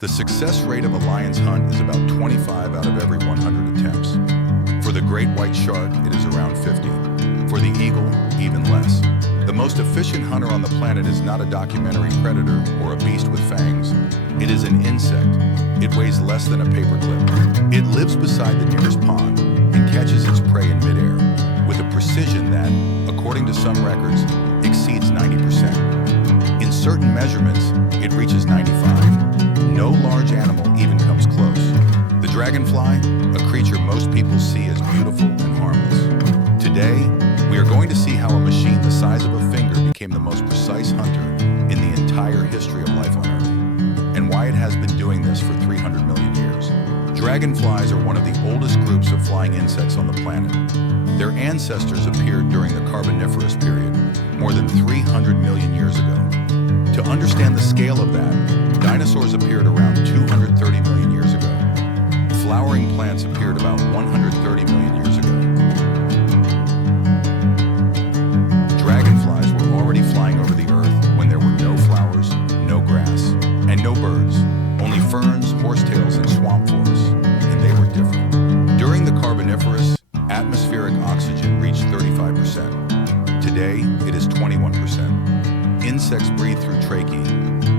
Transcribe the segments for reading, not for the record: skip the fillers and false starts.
The success rate of a lion's hunt is about 25 out of every 100 attempts. For the great white shark, it is around 50. For the eagle, even less. The most efficient hunter on the planet is not a documentary predator or a beast with fangs. It is an insect. It weighs less than a paperclip. It lives beside the nearest pond and catches its prey in midair with a precision that, according to some records, exceeds 90%. In certain measurements, it reaches 95. No large animal even comes close. The dragonfly, a creature most people see as beautiful and harmless. Today, we are going to see how a machine the size of a finger became the most precise hunter in the entire history of life on Earth, and why it has been doing this for 300 million years. Dragonflies are one of the oldest groups of flying insects on the planet. Their ancestors appeared during the Carboniferous period, more than 300 million years ago. To understand the scale of that, dinosaurs appeared around 230 million years ago. Flowering plants appeared about 130 million years ago. Dragonflies were already flying over the earth when there were no flowers, no grass, and no birds, only ferns, horsetails, and swamp forests, and they were different. During the Carboniferous, atmospheric oxygen reached 35%. Today, it is 21%. Insects breathe through tracheae,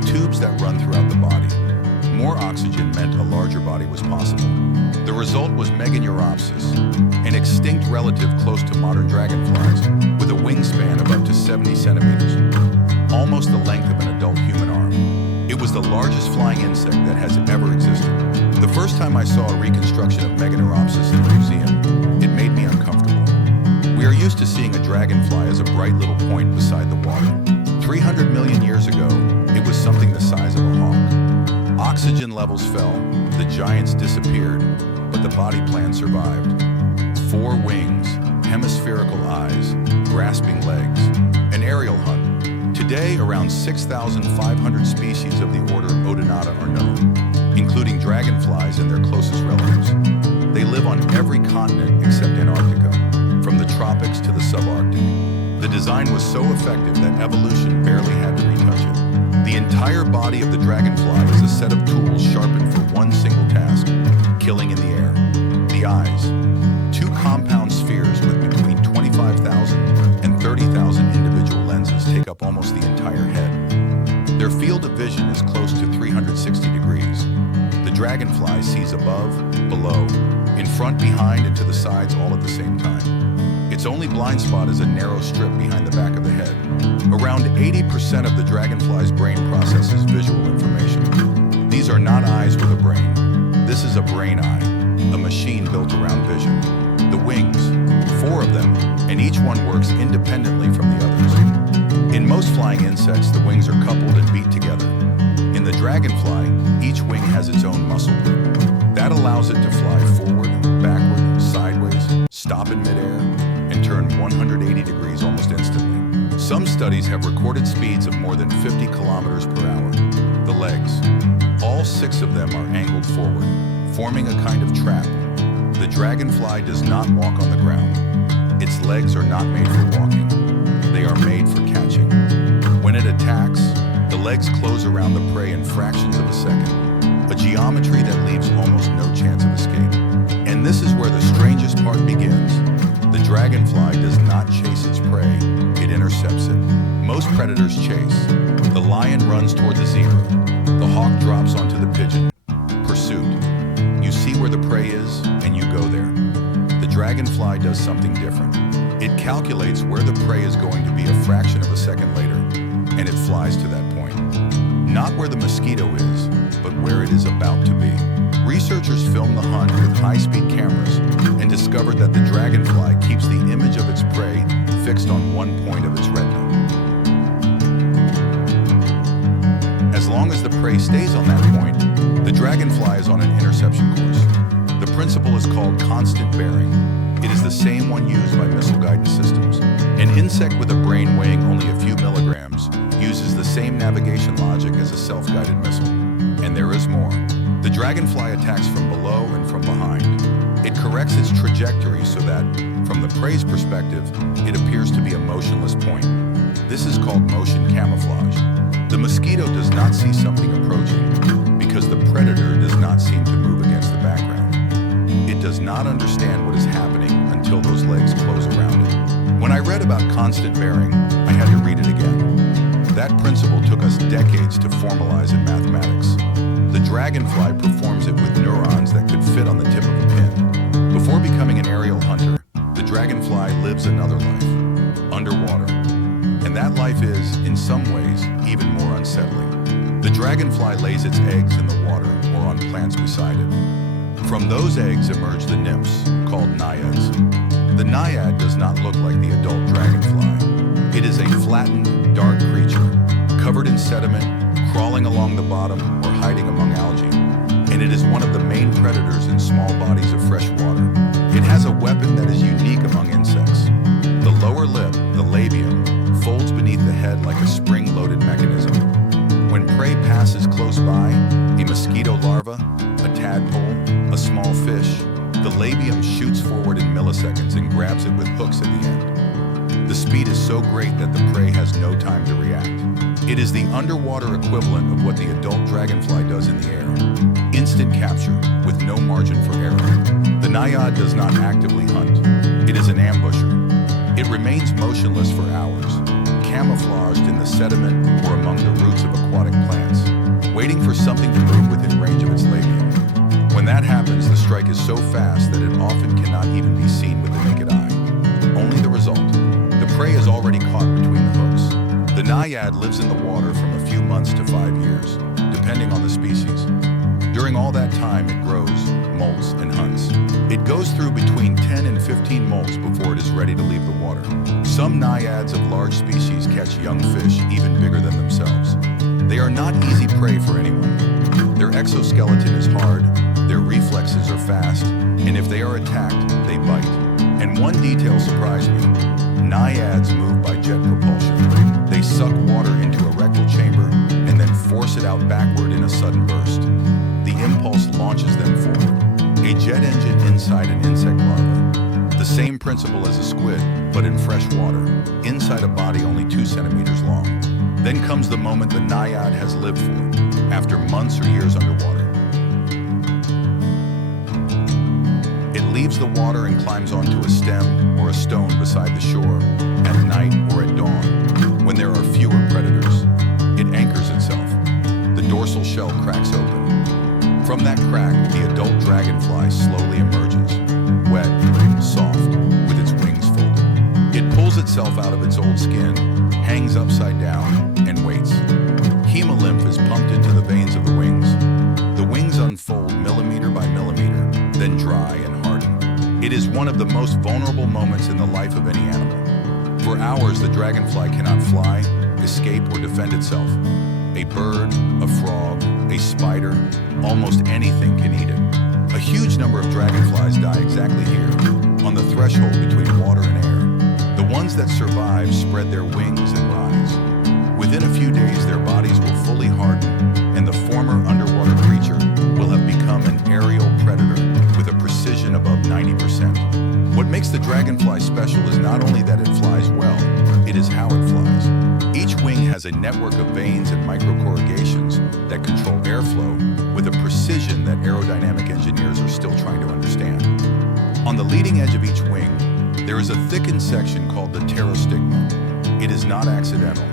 tubes that run throughout the body. More oxygen meant a larger body was possible. The result was Meganeuropsis, an extinct relative close to modern dragonflies, with a wingspan of up to 70 centimeters, almost the length of an adult human arm. It was the largest flying insect that has ever existed. The first time I saw a reconstruction of Meganeuropsis in a museum, it made me uncomfortable. We are used to seeing a dragonfly as a bright little point beside the water. 300 million years ago, it was something the size of a hawk. Oxygen levels fell, the giants disappeared, but the body plan survived. 4 wings, hemispherical eyes, grasping legs, an aerial hunt. Today, around 6,500 species of the order Odonata are known, including dragonflies and their closest relatives. They live on every continent except Antarctica, from the tropics to the subarctic. The design was so effective that evolution barely had to retouch it. The entire body of the dragonfly is a set of tools sharpened for one single task, killing in the air. The eyes, 2 compound spheres with between 25,000 and 30,000 individual lenses take up almost the entire head. Their field of vision is close to 360 degrees. The dragonfly sees above, below, in front, behind, and to the sides all at the same time. Its only blind spot is a narrow strip behind the back of the head. Around 80% of the dragonfly's brain processes visual information. These are not eyes with a brain. This is a brain eye, a machine built around vision. The wings, 4 of them, and each one works independently from the others. In most flying insects, the wings are coupled and beat together. In the dragonfly, each wing has its own muscle group. That allows it to fly forward, backward, sideways, stop in midair, and turn 180 degrees almost instantly. Some studies have recorded speeds of more than 50 kilometers per hour. The legs, all 6 of them are angled forward, forming a kind of trap. The dragonfly does not walk on the ground. Its legs are not made for walking. They are made for catching. When it attacks, the legs close around the prey in fractions of a second, a geometry that leaves almost no chance of escape. And this is where the strangest part begins. The dragonfly does not chase its prey, it intercepts it. Most predators chase. The lion runs toward the zebra. The hawk drops onto the pigeon. Pursuit. You see where the prey is, and you go there. The dragonfly does something different. It calculates where the prey is going to be a fraction of a second later, and it flies to that point. Not where the mosquito is, but where it is about to be. Researchers filmed the hunt with high-speed cameras and discovered that the dragonfly keeps the image of its prey fixed on one point of its retina. As long as the prey stays on that point, the dragonfly is on an interception course. The principle is called constant bearing. It is the same one used by missile guidance systems. An insect with a brain weighing only a few milligrams uses the same navigation logic as a self-guided missile. And there is more. The dragonfly attacks from below and from behind. It corrects its trajectory so that, from the prey's perspective, it appears to be a motionless point. This is called motion camouflage. The mosquito does not see something approaching because the prey not understand what is happening until those legs close around it. When I read about constant bearing, I had to read it again. That principle took us decades to formalize in mathematics. The dragonfly performs it with neurons that could fit on the tip of a pin. Before becoming an aerial hunter, the dragonfly lives another life, underwater. And that life is, in some ways, even more unsettling. The dragonfly lays its eggs in the water or on plants beside it. From those eggs emerge the nymphs, called naiads. The naiad does not look like the adult dragonfly. It is a flattened, dark creature, covered in sediment, crawling along the bottom or hiding among algae. And it is one of the main predators in small bodies of fresh water. It has a weapon that is unique among insects. The lower lip, the labium, folds beneath the head like a spring-loaded mechanism. When prey passes close by, a mosquito larva, a tadpole, a small fish, the labium shoots forward in milliseconds and grabs it with hooks at the end. The speed is so great that the prey has no time to react. It is the underwater equivalent of what the adult dragonfly does in the air. Instant capture, with no margin for error. The naiad does not actively hunt. It is an ambusher. It remains motionless for hours, camouflaged in the sediment or among the roots of aquatic plants, waiting for something to move within range of its labium. When that happens, the strike is so fast that it often cannot even be seen with the naked eye. Only the result. The prey is already caught between the hooks. The naiad lives in the water from a few months to 5 years, depending on the species. During all that time, it grows, molts, and hunts. It goes through between 10 and 15 molts before it is ready to leave the water. Some naiads of large species catch young fish even bigger than themselves. They are not easy prey for anyone. Their exoskeleton is hard, their reflexes are fast, and if they are attacked, they bite. And one detail surprised me. Naiads move by jet propulsion. They suck water into a rectal chamber and then force it out backward in a sudden burst. The impulse launches them forward. A jet engine inside an insect larva. The same principle as a squid, but in fresh water, inside a body only 2 centimeters long. Then comes the moment the naiad has lived for, after months or years underwater. It leaves the water and climbs onto a stem or a stone beside the shore, at night or at dawn, when there are fewer predators. It anchors itself. The dorsal shell cracks open. From that crack, the adult dragonfly slowly emerges, wet, soft, with its wings folded. It pulls itself out of its old skin, hangs upside down, and waits. Hemolymph is pumped into the veins of the wings. The wings unfold millimeter by millimeter, then dry and harden. It is one of the most vulnerable moments in the life of any animal. For hours, the dragonfly cannot fly, escape, or defend itself. A bird, a frog, a spider, almost anything can eat it. A huge number of dragonflies die exactly here, on the threshold between water and air. The ones that survive spread their wings and rise. Within a few days, their bodies will fully harden, and the former underwater creature will have become an aerial predator with a precision above 90%. What makes the dragonfly special is not only that it flies well, it is how it flies. Each wing has a network of veins and microcorrugations that control airflow with a precision that aerodynamic engineers are still trying to understand. On the leading edge of each wing, there is a thickened section called the pterostigma. It is not accidental.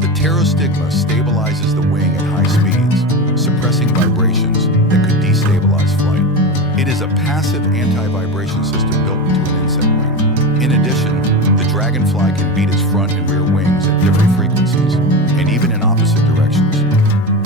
The pterostigma stabilizes the wing at high speeds, suppressing vibrations that could destabilize flight. It is a passive anti-vibration system built into an insect wing. In addition, the dragonfly can beat its front and rear wings at different frequencies, and even in opposite directions.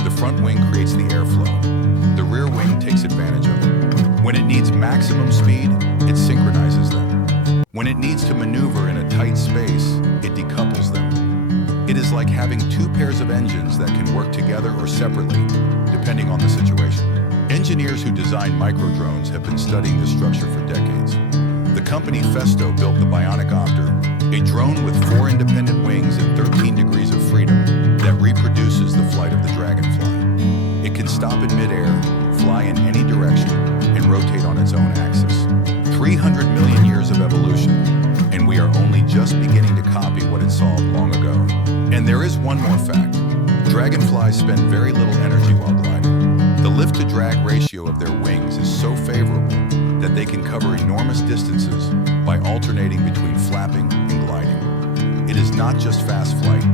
The front wing creates the airflow. The rear wing takes advantage of it. When it needs maximum speed, it synchronizes them. When it needs to maneuver in a tight space, it decouples them. It is like having 2 pairs of engines that can work together or separately, depending on the situation. Engineers who design microdrones have been studying this structure for decades. The company Festo built the Bionic Opter, a drone with 4 independent wings and 13 degrees of freedom that reproduces the flight of the dragonfly. It can stop in midair, fly in any direction, and rotate on its own axis. 300 million years of evolution, and we are only just beginning to copy what it solved long ago. And there is one more fact. Dragonflies spend very little energy while gliding. The lift-to-drag ratio of their wings is so favorable that that they can cover enormous distances by alternating between flapping and gliding. It is not just fast flight,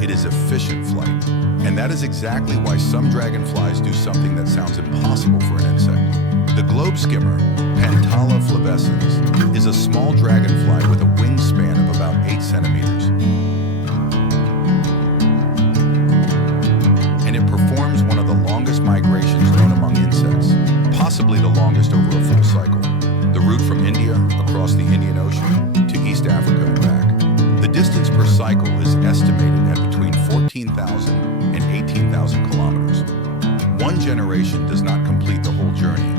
it is efficient flight. And that is exactly why some dragonflies do something that sounds impossible for an insect. The globe skimmer, Pantala flabescens, is a small dragonfly with a wingspan of about 8 centimeters. And it performs one of the longest migrations known among insects, possibly the longest over a full cycle. The route from India across the Indian Ocean to East Africa and back. The distance per cycle is estimated at between 14,000 and 18,000 kilometers. One generation does not complete the whole journey.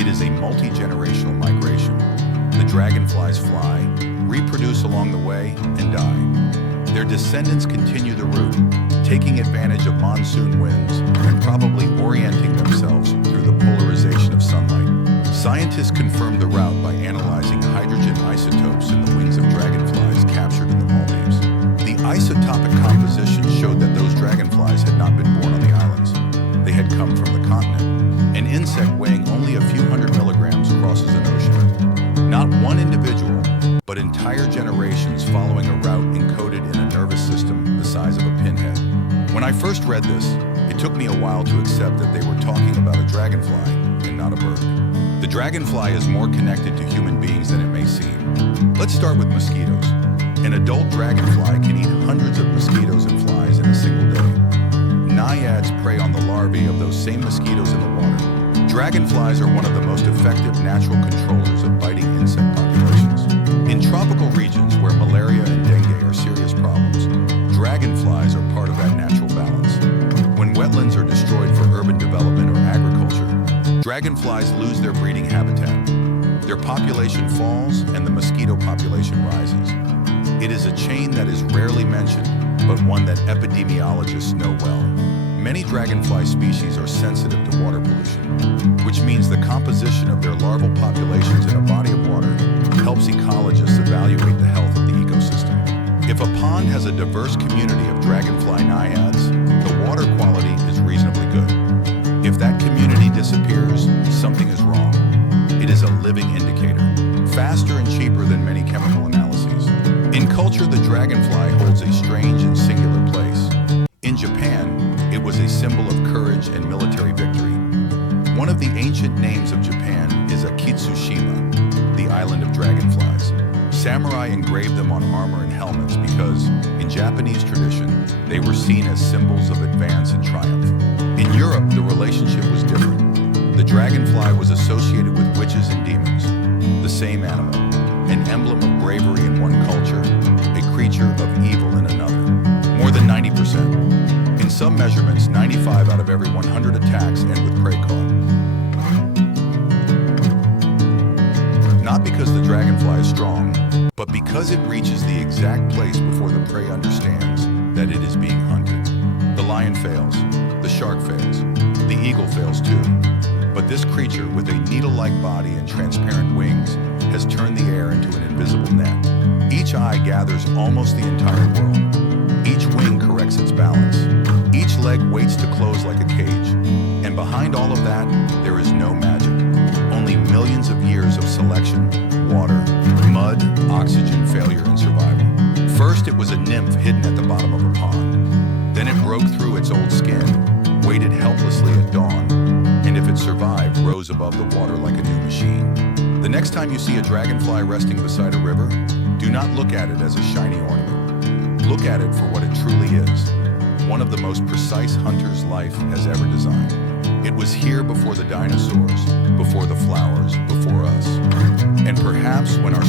It is a multi-generational migration. The dragonflies fly, reproduce along the way, and die. Their descendants continue the route, taking advantage of monsoon winds and probably orienting themselves through the polarization of sunlight. Scientists confirmed the route by analyzing hydrogen isotopes in the wings of dragonflies captured in the Maldives. The isotopic composition showed that those dragonflies had not been born on the islands. They had come from the continent. An insect weighing only a few hundred milligrams crosses an ocean. Not one individual, but entire generations following a route encoded in a nervous system the size of a pinhead. When I first read this, it took me a while to accept that they were talking about a dragonfly and not a bird. The dragonfly is more connected to human beings than it may seem. Let's start with mosquitoes. An adult dragonfly can eat hundreds of mosquitoes and flies in a single day. Naiads prey on the larvae of those same mosquitoes in the water. Dragonflies are one of the most effective natural controllers of biting insect populations. In tropical regions where malaria and dengue are serious problems, dragonflies are part of that natural balance. When wetlands are destroyed for urban development or agriculture, dragonflies lose their breeding habitat. Their population falls and the mosquito population rises. It is a chain that is rarely mentioned, but one that epidemiologists know well. Many dragonfly species are sensitive to water pollution, which means the composition of their larval populations in a body of water helps ecologists evaluate the health of the ecosystem. If a pond has a diverse community of dragonfly naiads, the water quality is reasonably good. If that community disappears, something is wrong. It is a living indicator, faster and cheaper than many chemical analyses. In culture, the dragonfly holds a strange and singular place. In Japan, it was a symbol of courage and military victory. One of the ancient names of Japan is Akitsushima, the island of dragonflies. Samurai engraved them on armor and helmets because, in Japanese tradition, they were seen as symbols of advance and triumph. In Europe, the relationship was different. The dragonfly was associated with witches and demons, the same animal, an emblem of bravery in one culture, a creature of evil in another. More than 90%. In some measurements, 95 out of every 100 attacks end with prey caught. Not because the dragonfly is strong, but because it reaches the exact place before the prey understands that it is being hunted. The lion fails, the shark fails, the eagle fails too. But this creature with a needle-like body and transparent wings has turned the air into an invisible net. Each eye gathers almost the entire world. Each wing corrects its balance. Each leg waits to close like a cage. And behind all of that, there is no magic. Only millions of years of selection, water, mud, oxygen, failure, and survival. First, it was a nymph hidden at the bottom of a pond. Then it broke through its old skin, waited helplessly at dawn, and if it survived, rose above the water like a new machine. The next time you see a dragonfly resting beside a river, do not look at it as a shiny ornament. Look at it for what it truly is, one of the most precise hunters life has ever designed. It was here before the dinosaurs, before the flowers, before us. And perhaps when our